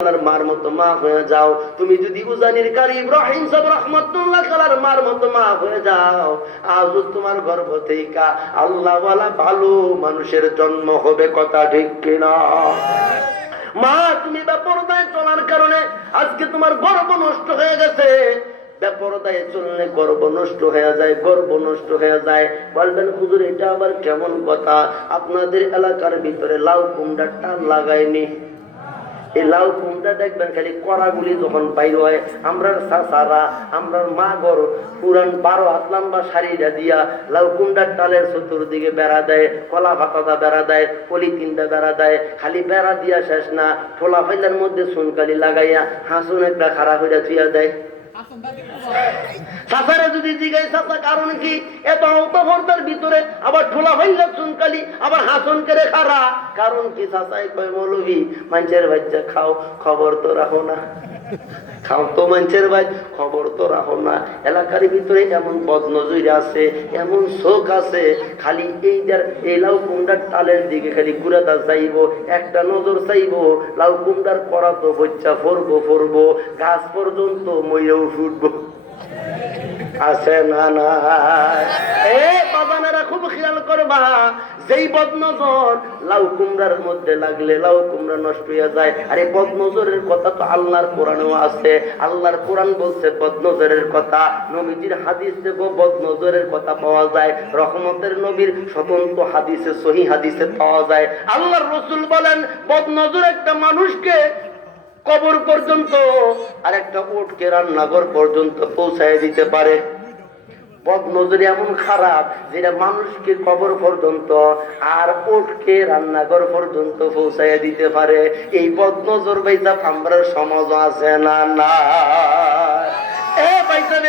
মার মতো মা হয়ে যাও। তুমি যদি উজানির কারি ইব্রাহিম সাহেব রহমতুল্লাহ আলাইহির মার মতো মা হয়ে যাও, আজ তোমার গর্ভ থেকে আল্লাহ ওয়ালা ভালো মানুষের জন্ম হবে। কথা ঠিক কিনা? মা তুমি বেপরদায় চলার কারণে আজকে তোমার গর্ভ নষ্ট হয়ে গেছে। বেপরদায় চললে গর্ভ নষ্ট হয়ে যায়, গর্ভ নষ্ট হয়ে যায়। বলবেন হুজুর এটা আবার কেমন কথা? আপনাদের এলাকার ভিতরে লাউ কুমড়ার টান লাগায়নি? এই লাউ কুমড়া দেখবেন খালি কড়াগুলি যখন বাইর হয়, আমরা চাচারা আমরা মা গর পুরান 12 হাত লম্বা শাড়িটা দিয়া লাউ কুমড়ার টালের চতুর্দিকে বেড়া দেয়, কলা পাতাটা বেড়া দেয়, পলিথিনটা বেড়া দেয়। খালি বেড়া দিয়া শেষ না, ঠোলা ফাইলার মধ্যে চুনকালি লাগাইয়া হাসুন একটা খাড়া হইয়া থুইয়া দেয়। চাচারা যদি জিগাই চাচা কারণ কি এত অন্তর্ভর ভিতরে আবার ঠোলা ভাইলা চুনকালি আবার হাসন করে খারা, কারণ কি? চাচাই কয় মৌলভী মানুষের বাচ্চা খাও, খবর তো রাখো না। খাও তো মানুষের ভাই, খবর তো রাখো না। এলাকার ভিতরে এমন বদনজর আছে, এমন শোক আছে, খালি এই লাউ কুমড়ার টালের দিকে খালি ঘুরাটা চাইব, একটা নজর চাইব, লাউ কুমড়ার পরা তো বচ্চা ফরবো গাছ পর্যন্ত মইরেও ফুটবো। আছে না? না বাজানেরা খুব খেয়াল করবা, যেই বদনজর লাউ কুমড়ার মধ্যে লাগলে লাউ কুমড়া নষ্ট হয়ে যায়। আর এই বদনজরের কথা তো আল্লাহর কোরআনেও আছে। আল্লাহর কোরআন বলছে বদনজরের কথা, নবীজির হাদিস থেকে বদনজরের কথা পাওয়া যায়, রহমতের নবীর স্বতন্ত্র হাদিসে সহিহ হাদিসে পাওয়া যায়। আল্লাহর রাসূল বলেন বদনজর একটা মানুষকে কবর পর্যন্ত আর একটা উটকে রান্নাঘর পর্যন্ত পৌঁছায় দিতে পারে। বদনজর এমন খারাপ যেটা মানুষকে কবর পর্যন্ত আর উটকে রান্নাঘর পর্যন্ত পৌঁছায় দিতে পারে। এই বদনজর ভাইসাব আমরা সমাজ আছে না? না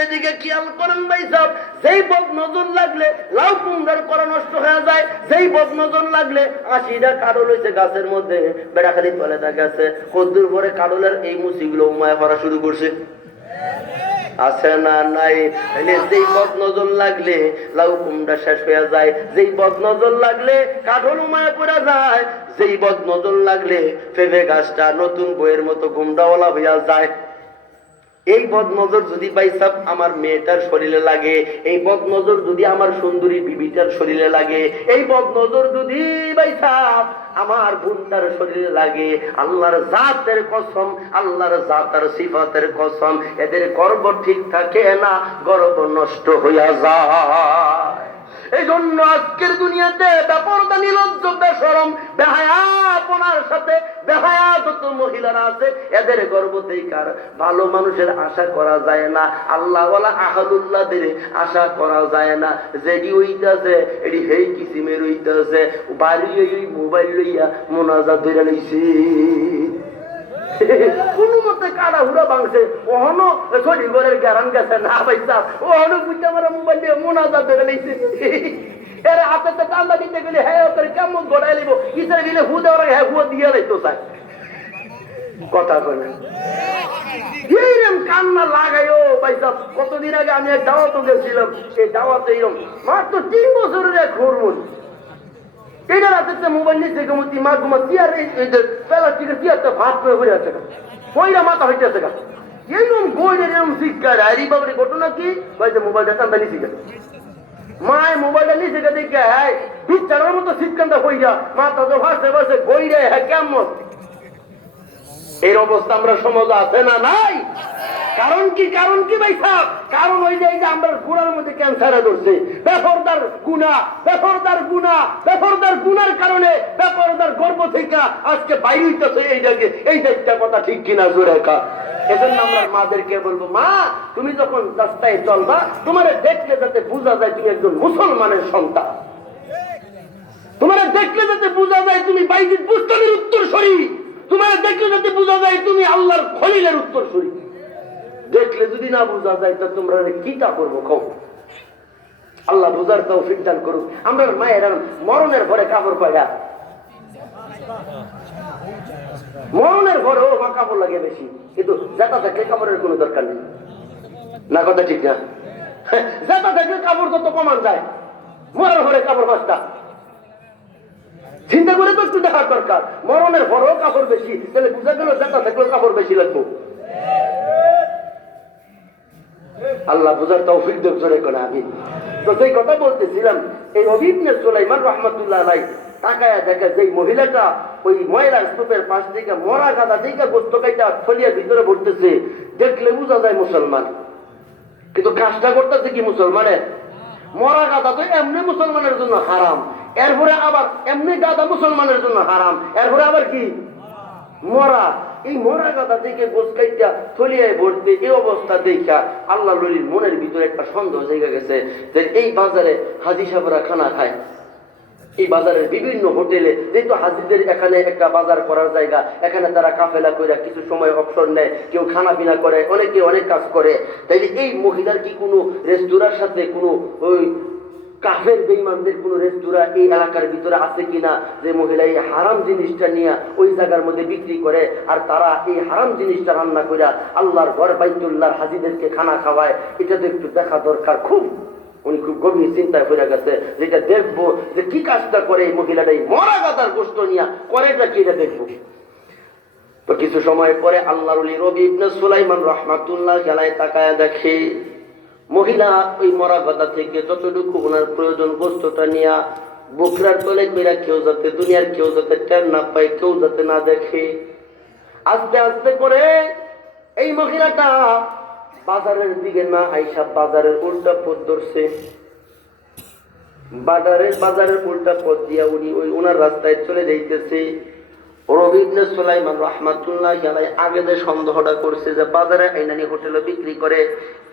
এদিকে খেয়াল করেন ভাইসাব, যেই বদনজর লাগলে লাউ কুমড়ার করা নষ্ট হয়ে যায়, যেই বদনজর লাগলে 80টা কাডল হয়েছে গাছের মধ্যে, বেড়া খালি তলে গেছে, কদ্দুর পরে কাডলের এই মুসিগুলো উমায় পড়া শুরু করছে। আছে না? নাই। যেই বদনজর লাগলে লাউ কুমড়া শেষ হয়ে যায়, যেই বদনজর লাগলে কাঠল উমায় পড়া যায়, যেই বদনজর লাগলে পেঁপে গাছটা নতুন বইয়ের মতো গুমড়াওয়ালা হইয়া যায়। এই বদনজর যদি ভাইসাব আমার মেয়েটার শরীরে লাগে, এই বদনজর যদি আমার সুন্দরী বিবিটার শরীরে লাগে, এই বদনজর যদি ভাইসাব আমার বোনটার শরীরে লাগে, আল্লাহর জাতের কসম, আল্লাহর জাতের সিফাতের কসম, এদের গর্ব ঠিক থাকে না, গর্ব নষ্ট হইয়া যায়। এই জন্য আজকের দুনিয়াতে বেপরদা, নির্লজ্জ, বেশরম, বেহায়াপনার সাথে বেহায়া যত মহিলারা আছে, এদের গর্ভ থেকে আর ভালো মানুষের আশা করা যায় না। আল্লাহ ওয়ালা আহাদুল্লাহদের আশা করা যায় না। যেটি হইতাছে এটি হেই কিসিমের হইতাছে, বাড়ি এই মোবাইল লইয়া মোনাজাত ধরে লইছে, কোন মতে কাটা হুড়া ভাঙছে, ওহনো ছড়ি ঘরের গ্যারান গেছে না ভাইসা, ওহনো বুঝতে আমার মোবাইল দিয়ে মোনাজাত ধরে লইছে। এর হাতে তো কান্দা দিতে গেলে হ্যাঁ করে কেমন গড়াই লিব, কিসের গেলে হু দেওয়ার হ্যাঁ হুয়া দিয়ে লাইতো চাই। কথা বলে এইরকম কান্না লাগাইও ভাইসা। কতদিন আগে আমি এক দাওয়াতে গেছিলাম, এই দাওয়াতে এইরকম মাত্র 3 বছরের এক হরমোন, এটা রাতে মোবাইল নিচ্ছে ঘুমতি মা ঘুমাচ্ছি, আর প্লাস্টিকের চেয়ারটা ভাত করে ঘুরে আছে, কইরা মাথা হইতে আছে গা, এইরকম গইরে এরকম শিক্ষা আরে বাবরে ঘটনা কি ভাইসা মোবাইলটা টান্দা নিচে গেছে, মায় মোবাইলটা নিচে গেছে দেখে হ্যাঁ বিচ্ছার মতো শীতকান্তা হইয়া মাথা তো ভাসে ভাসে গইরে হ্যাঁ কেমন। এর অবস্থা আমরা সমাজ আছে না? নাই। কারণ কি? কারণ কি ভাই সাহেব? কারণ ওই যে আমরা গুণার মধ্যে ক্যান্সারে ধরছে, বেপরদার গুণা, বেপরদার গুণা, বেপরদার গুণার কারণে বেপরদার গর্ভ থেকে আজকে বাইরে হইতেছে এই জায়গায়। এই একটা কথা ঠিক কিনা জোরে কা? এজন্য আমরা মাদেরকে বলবো, মা তুমি যখন রাস্তায় চলবা, তোমার দেখলে যাতে বোঝা যায় তুমি একজন মুসলমানের সন্তান, তোমার দেখলে যাতে বোঝা যায় তুমি বাইজিদ বুস্তানির উত্তরসূরি, তোমার দেখলে যাতে বোঝা যায় তুমি আল্লাহর খলিলের উত্তরসূরি। দেখলে যদি না বোঝা যায় তো তোমরা কিটা করবো কও? আল্লাহ বোঝার তৌফিক দান করুক। আমরা মায়ের মরণের পরে কাপড় পাইয়া, মরণের পরে ও মা কাপড় লাগে বেশি, কিন্তু জেতা থাকলে কাপড়ের কোনো দরকার নেই। না কথা ঠিক না? জেতা থাকলে কাপড় যত কমান যায়, মরার পরে কাপড় 5টা। চিন্তা করে তো একটু দেখার দরকার। মরণের পরও কাপড় বেশি, তাহলে বুঝা গেল যেটা থাকলেও কাপড় বেশি লাগবো। আল্লাহ বুঝার তৌফিক দেব জোরে করে আমি। তো সেই কথা বলতেছিলাম, এই রবি ইবনে সুলাইমান রাহমাতুল্লাহ আলাইহি তাকায়া দেখে যে মহিলাটা ওই ময়লার স্তূপের পাশ থেকে মরা গাদা থেকে গোস্ত কাইটা ফলিয়া ভিতরে ভরতেছে, দেখলে বোঝা যায় মুসলমান, কিন্তু কাজটা করতেছে কি মুসলমানের? মরা গাদা তো এমনি মুসলমানের জন্য হারাম, এরপরে আবার এমনি গাদা মুসলমানের জন্য হারাম, এরপরে আবার কি মরা। এই মরা গাদা থেকে গোস্ত কাইটা ফলিয়ায় ভরতে, এই অবস্থা দেখা আল্লাহ নবীর মনের ভিতরে একটা সন্দেহ জেগে গেছে যে এই বাজারে হাজী সাহেবরা খানা খায়, এই বাজারের বিভিন্ন হোটেলে, যেহেতু হাজিদের এখানে একটা বাজার করার জায়গা, এখানে তারা কাফেলা করে কিছু সময় অবসর নেয়, কেউ খানা পিনা করে, অনেকে অনেক কাজ করে। তাইলে এই মহিলার কি কোনো রেস্তোরাঁর সাথে কোনো ওই কাফের বেঈমানদের কোনো রেস্তোরাঁ এই এলাকার ভিতরে আছে কিনা, যে মহিলা এই হারাম জিনিসটা নিয়ে ওই জায়গার মধ্যে বিক্রি করে, আর তারা এই হারাম জিনিসটা রান্না করে আল্লাহর ঘর বাইতুল্লাহর হাজিদেরকে খানা খাওয়ায়? এটা তো একটু দেখা দরকার। খুব উনি খুব গভীর চিন্তায় পড়ে গেছে, যেটা দেখবো যে কি কাজটা করে এই মহিলাটা, এই মরা গাদার গোস্ত নিয়ে করেটা কি, এটা দেখবো। তো কিছু সময় পরে আল্লাহর ওলি রবি ইবনে সুলাইমান রাহমাতুল্লাহ আলাইহি তাকায়া দেখে মহিলা ওই মরা গাদা থেকে যতটুকু ওনার প্রয়োজন গোস্তটা নিয়ে বুকরার তলে কইরা কেউ যাতে দুনিয়ার কেউ যাতে টের না পায়, কেউ যাতে না দেখে, আস্তে আস্তে করে এই মহিলাটা বাজারের দিকে না আইসা বাজারের উল্টা পথ ধরছে। বাজারের উল্টা পথ দিয়া উনি ওই ওনার রাস্তায় চলে যাইতেছে। রবি ইবনে সুলাইমান রাহমাতুল্লাহ আলাইহি আগে যে সন্দেহটা করছে যে বাজারে আইনানি হোটেলে বিক্রি করে,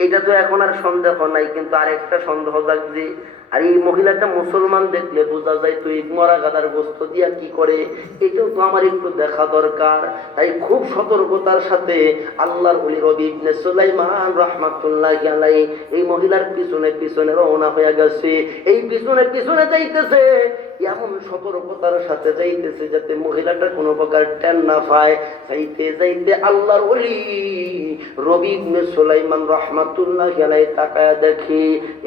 এটা তো এখন আর সন্দেহ নাই, কিন্তু আরেকটা সন্দেহ জাগছে, আর এই মহিলাটা মুসলমান দেখলে বোঝা যায় তুই মরা গাদার গোস্ত দিয়া কি করে, এটাও তো আমার একটু দেখা দরকার। তাই খুব সতর্কতার সাথে আল্লাহর ওলি রবি ইবনে সুলাইমান রাহমাতুল্লাহ আলাইহি এই মহিলার পিছনে পিছনে রওনা হয়ে গেছে। এই পিছনে পিছনে যাইতেছে, এমন সতর্কতার সাথে যাইতেছে যাতে মহিলাটা কোনো প্রকার টেন না পায়। যাইতে যাইতে আল্লাহর ওলি রবি ইবনে সুলাইমান রাহমাতুল্লাহ আলাইহি তাকায়া দেখে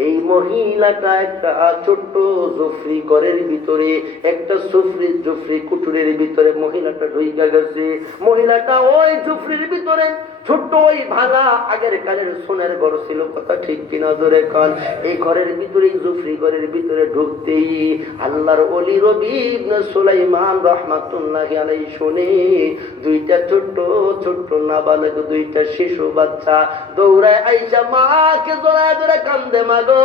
এই মহিলাটা একটা ছোট্ট জুফরি ঘরের ভিতরে, একটা জুফরি কুটুরের ভিতরে মহিলাটা ঢুইকা গেছে। মহিলাটা ওই জুফরির ভিতরে ছোট্ট ওই ভাঙা আগের কালের সোনার ঘর ছিল, কথা ঠিক কিনা জোরে কান, এই ঘরের ভিতরে জুফরি ঘরের ভিতরে ঢুকতেই আল্লাহর ওলি রবি ইবনে সুলাইমান রাহমাতুল্লাহ আলাইহি শুনে দুইটা ছোট্ট ছোট্ট নাবালক, দুইটা শিশু বাচ্চা দৌড়ায় আইসা মাকে জড়ায় ধরে কান্দে, মাগো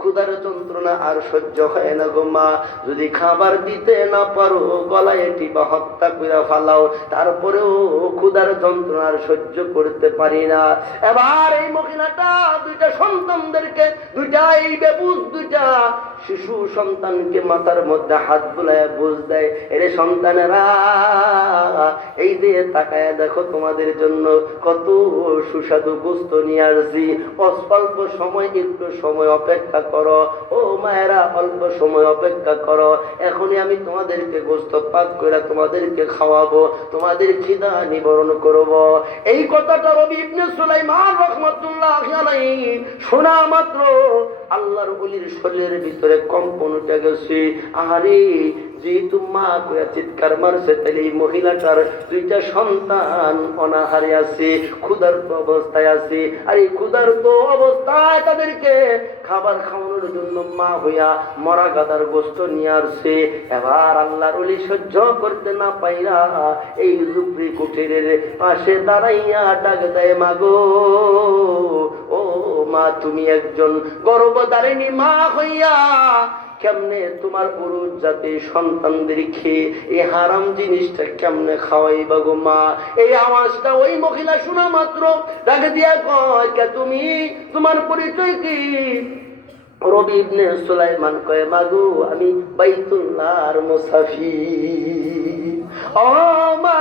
ক্ষুধার যন্ত্রণা আর সহ্য হয় না গো মা, যদি খাবার দিতে না পারো গলায় টিপা হত্যা করে ফালাও, তারপরেও ক্ষুধার যন্ত্রণা আর সহ্য করতে পারি না। এবার এই মহিলাটা দুইটা সন্তানদেরকে, দুইটা এই বেবুজ দুইটা শিশু সন্তানকে মাথার মধ্যে হাত বুলায় বুঝ দেয়, এরে সন্তানেরা এই যে তাকায় দেখো তোমাদের জন্য কত সুস্বাদু গোস্ত নিয়ে আসছি, অল্প সময় একটু সময় অপেক্ষা করো, ও মায়েরা অল্প সময় অপেক্ষা করো, এখনই আমি তোমাদেরকে গোস্ত পাক করে তোমাদেরকে খাওয়াবো, তোমাদের খিদা নিবারণ করব। এই কথাটা রবি ইবনে সুলাইমান রাহমাতুল্লাহ আলাইহি শোনা মাত্র আল্লাহর ওলির শরীরের ভিতরে কম্পন উঠে গেছে। আহারে, যেহেতু মা কইয়া চিৎকার মারছে, তাহলে এই মহিলাটার দুইটা সন্তান অনাহারে আছে, ক্ষুধার্ত অবস্থায় আছে, আর এই ক্ষুধার্ত অবস্থায় তাদেরকে খাবার খাওয়ানোর জন্য মা হইয়া মরা গাদার গোস্ত নিয়ে আসছে। এবার আল্লাহর ওলি সহ্য করতে না পাইরা এই জুফরি কুঠিরের পাশে দাঁড়াইয়া ডাক দেয়, মাগো ও মা, তুমি একজন গর্ভধারিণী মা হইয়া কেমনে তোমার পুরুষ জাতি সন্তানদেরকে এই হারাম জিনিসটা কেমনে খাওয়াইবা গো মা? এই আওয়াজটা ওই মহিলা শোনা মাত্র ডাক দিয়া কয়, কে তুমি, তোমার পরিচয় কি? রবি ইবনে সুলাইমান কয়, মাগো আমি বাইতুল্লাহর মুসাফির। ও মা,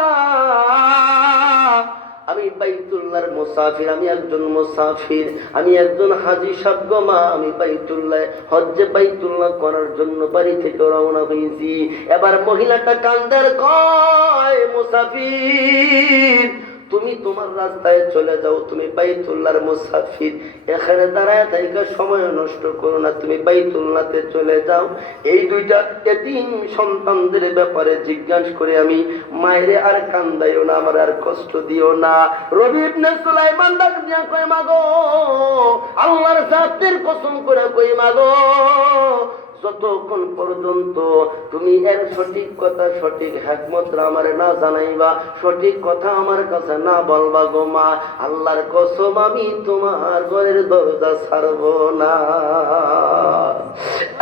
আমি বাইতুল্লাহর মুসাফির, আমি একজন মুসাফির, আমি একজন হাজী সাহেব গো মা, আমি বাইতুল্লাহ হজ্জে বাইতুল্লাহ করার জন্য বাড়ি থেকে রওনা হয়েছি। এবার মহিলাটা কান্দার কয়, মুসাফির তুমি তোমার রাস্তায় চলে যাও, তুমি বাইতুল্লাহর মুসাফির, এখানে দাঁড়ায় থাইকা সময় নষ্ট করো না, তুমি বাইতুল্লাহতে চলে যাও। এই দুইটা এতিম সন্তানদের ব্যাপারে জিজ্ঞাসা করে আমি, মায়েরে আর কান্দাইও না, আমার আর কষ্ট দিও না। রবি ইবনে সুলাইমান ডাক দিয়া কয়, মাগো আল্লাহর জাতের কসম করে কই, মাগো যতক্ষণ পর্যন্ত তুমি এর সঠিক কথা, সঠিক হিকমত আমারে না জানাইবা, সঠিক কথা আমার কাছে না বলবা গো মা, আল্লাহর কসম আমি তোমার ঘরের দরজা ছাড়বো না।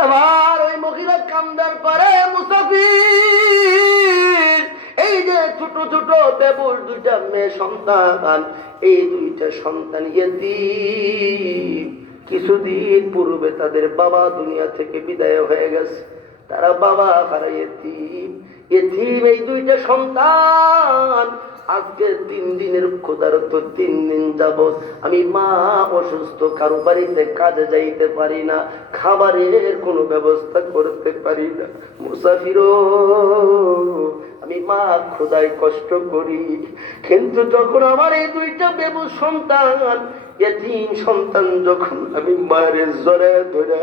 আবার ওই মহিলা কান্দার পরে মুসাফির, এই যে ছোট ছোট বেবুর দুইটা মেয়ে সন্তান, এই দুইটা সন্তান ইয়েতিম, কিছুদিন পূর্বে তাদের বাবা দুনিয়া থেকে বিদায় হয়ে গেছে, তারা বাবা হারাই এতিম। এই দুইটা সন্তান আজকে 3 দিনের ক্ষুধার্ত, 3 দিন যাবত আমি মা অসুস্থ, কারো বাড়িতে কাজে যাইতে পারি না, খাবারের কোনো ব্যবস্থা করতে পারি না। মুসাফিরো, আমি মা খোদায় কষ্ট করি, কিন্তু যখন আমার এই দুইটা বেবু সন্তান, এতিম সন্তান, যখন আমি মায়ের জড়ে ধরে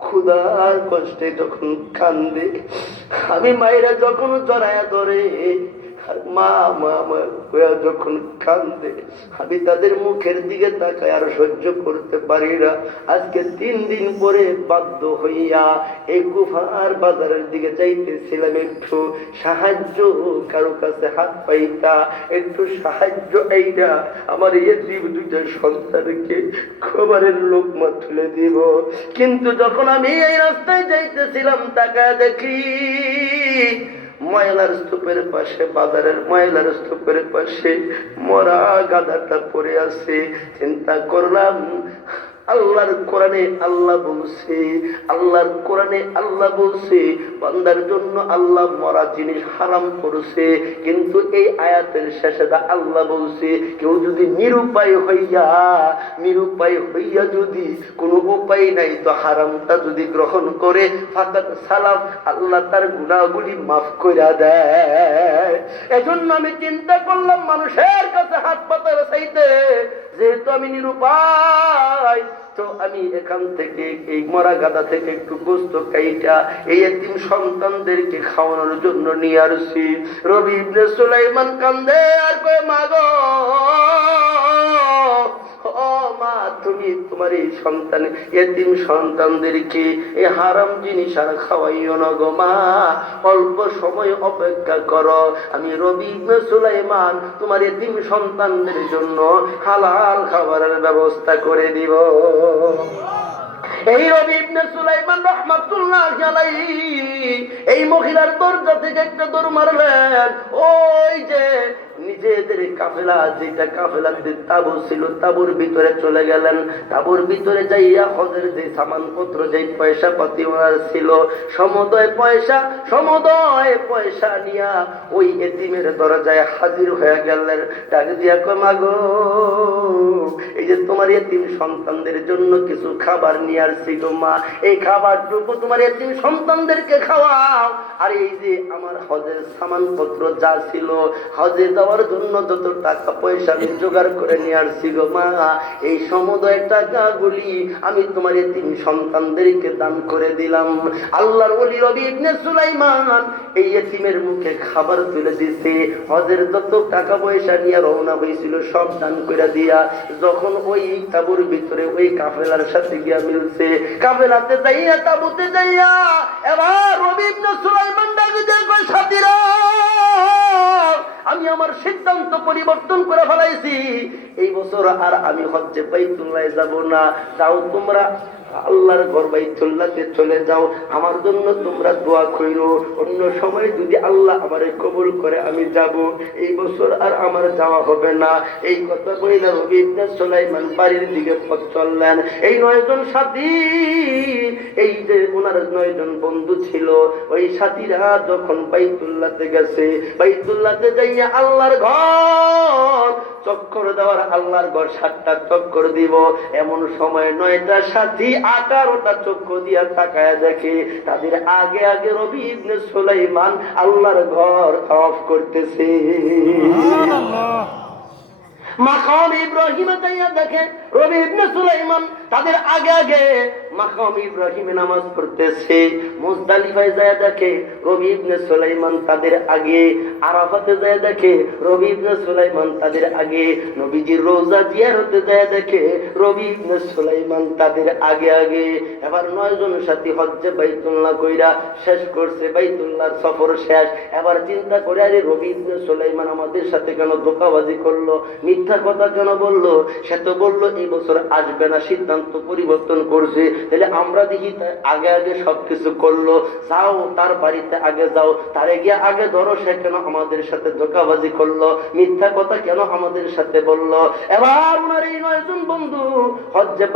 ক্ষুধার কষ্টে যখন কান্দে, আমি মায়েরা যখন জড়ায় ধরে আর মা মা মা যখন কান্দে, আমি তাদের মুখের দিকে তাকায় আর সহ্য করতে পারি না। আজকে 3 দিন পরে বাধ্য হইয়া এই গুফার বাজারের দিকে যাইতেছিলাম, একটু সাহায্য কারো কাছে হাত পাইতা, একটু সাহায্য এইটা আমার এতিম দুইটা সন্তানকে খাবারের লোকমা তুলে দিব। কিন্তু যখন আমি এই রাস্তায় যাইতেছিলাম, তাকায় দেখি ময়লার স্তূপের পাশে, বাজারের ময়লার স্তূপের পাশে মরা গাধাটা পড়ে আছে। চিন্তা করলাম, আল্লাহর কোরআনে আল্লাহ বলছে, আল্লাহর কোরআনে আল্লাহ বলছে বান্দার জন্য আল্লাহ মরা জিনিস হারাম করেছে, কিন্তু এই আয়াতের শেষে আল্লাহ বলছে কেউ যদি নিরুপায় হইয়া যদি কোনো উপায় নাই তো হারামটা যদি গ্রহণ করে, ফাকাত সালাম, আল্লাহ তার গুনাহগুলি মাফ করে দেয়। এজন্য আমি চিন্তা করলাম মানুষের কাছে হাত পাতার চাইতে, যেহেতু আমি নিরুপায়, তো আমি এখান থেকে এই মরা গাদা থেকে একটু গোস্ত কাইটা এই এতিম সন্তানদেরকে খাওয়ানোর জন্য নিয়ে আসছি। রবি ইবনে সুলাইমান কান্দে আর কয়, মা গো, ও মা, তুমি তোমার এই সন্তান এতিম সন্তানদেরকে এই হারাম জিনিস আর খাওয়াইও না গো মা, অল্প সময় অপেক্ষা করো, আমি রবি ইবনে সুলাইমান তোমার এতিম সন্তানদের জন্য হালাল খাবারের ব্যবস্থা করে দিব। এই রবি ইবনে সুলাইমান রাহমাতুল্লাহ আলাইহি এই মহিলার দরজা থেকে একটা দৌড় মারলেন। ওই যে নিজেদের কাফেলা, যেটা কাফেলাতে তাবু ছিল, তাবুর ভিতরে চলে গেলেন। তাবুর ভিতরে যাইয়া হজের যে সামানপত্র, যে পয়সা পাতি ওনার ছিল, সমুদয় পয়সা নিয়া ওই এতিমের দরজায় হাজির হয়ে গেলেন। ডাক দিয়া কয়, মাগো, এই যে তোমার এতিম সন্তানদের জন্য কিছু খাবার নিয়ে আসছি গো মা, এই খাবারটুকু তোমার এতিম সন্তানদেরকে খাওয়াও। আর এই যে আমার হজের সামানপত্র যা ছিল, হজে যাওয়ার জন্য যত টাকা পয়সা আমি জোগাড় করে নিয়ে আসছি গো মা, এই সমুদয় টাকাগুলি আমি তোমার এতিম সন্তানদেরকে দান করে দিলাম। আল্লাহর ওলি রবি ইবনে সুলাইমান এই এতিমের মুখে খাবার তুলে দিছে, হজের যত টাকা পয়সা নিয়ে রওনা হয়েছিল সব দান করে দিয়া, যখন ওই তাবুর ভিতরে ওই কাফেলার সাথে গিয়া মিলছে, কাফেলাতে যাইয়া, তাবুতে যাইয়া, এবার রবি ইবনে সুলাইমান ডাকে দিয়ে কয়, সাথীরা, আমি আমার সিদ্ধান্ত পরিবর্তন করে ফেলাইছি, এই বছর আর আমি হজ্জে বাইতুল্লাহ যাব না, যাও তোমরা আল্লাহর ঘর বাইতুল্লাহতে চলে যাও, আমার জন্য তোমরা দোয়া কইরো, অন্য সময় যদি আল্লাহ আমারে কবুল করে আমি যাব, এই বছর আর আমার যাওয়া হবে না। এই কথা কইলা রবি ইবনে সুলাইমান বাড়ির দিকে পথ চললেন। এই 9 জন সাথী, এই যে ওনার 9 জন বন্ধু ছিল, ওই সাথীরা যখন বাইতুল্লাহতে গেছে, বাইতুল্লাহতে যাইয়া আল্লাহর ঘর চক্কর দেওয়ার, আল্লাহর ঘর 7টা চক্কর দিব, এমন সময় 9টা সাথী 18টা চক্কর দিয়া তাকায়া দেখে তাদের আগে আগে রবি ইবনে সুলাইমান আল্লাহর ঘর তাওয়াফ করতেছে। মাকাম ইব্রাহিমে যাইয়া দেখে রবি ইবনে সুলাইমান তাদের আগে আগে মাকাম ইব্রাহিমে নামাজ পড়তেছে। মুজদালিফায় যায় দেখে রবি ইবনে সুলাইমান তাদের আগে। আরাফাতে যায় দেখে রবি ইবনে সুলাইমান তাদের আগে। নবীজির রওজা জিয়ারতে যায় দেখে রবি ইবনে সুলাইমান তাদের আগে আগে। এবার 9 জন সাথী হজ্জে বাইতুল্লাহ কইরা শেষ করছে, বাইতুল্লাহর সফর শেষ। এবার চিন্তা করে আরে রবি ইবনে সুলাইমান আমাদের সাথে কেন ধোঁকাবাজি করলো, মিথ্যা কথা কেন বললো? সে তো বললো এই বছর আসবে না, সিদ্ধান্ত পরিবর্তন করছে। তাহলে আমরা দেখি আগে আগে সবকিছু করলো, যাও তার বাড়িতে আগে যাও, তারে গিয়ে আগে ধরো, সে কেন আমাদের সাথে ধোঁকাবাজি করলো, মিথ্যা কথা কেন আমাদের সাথে বললো? এবার ওনার এই 9 জন বন্ধু হজ্জে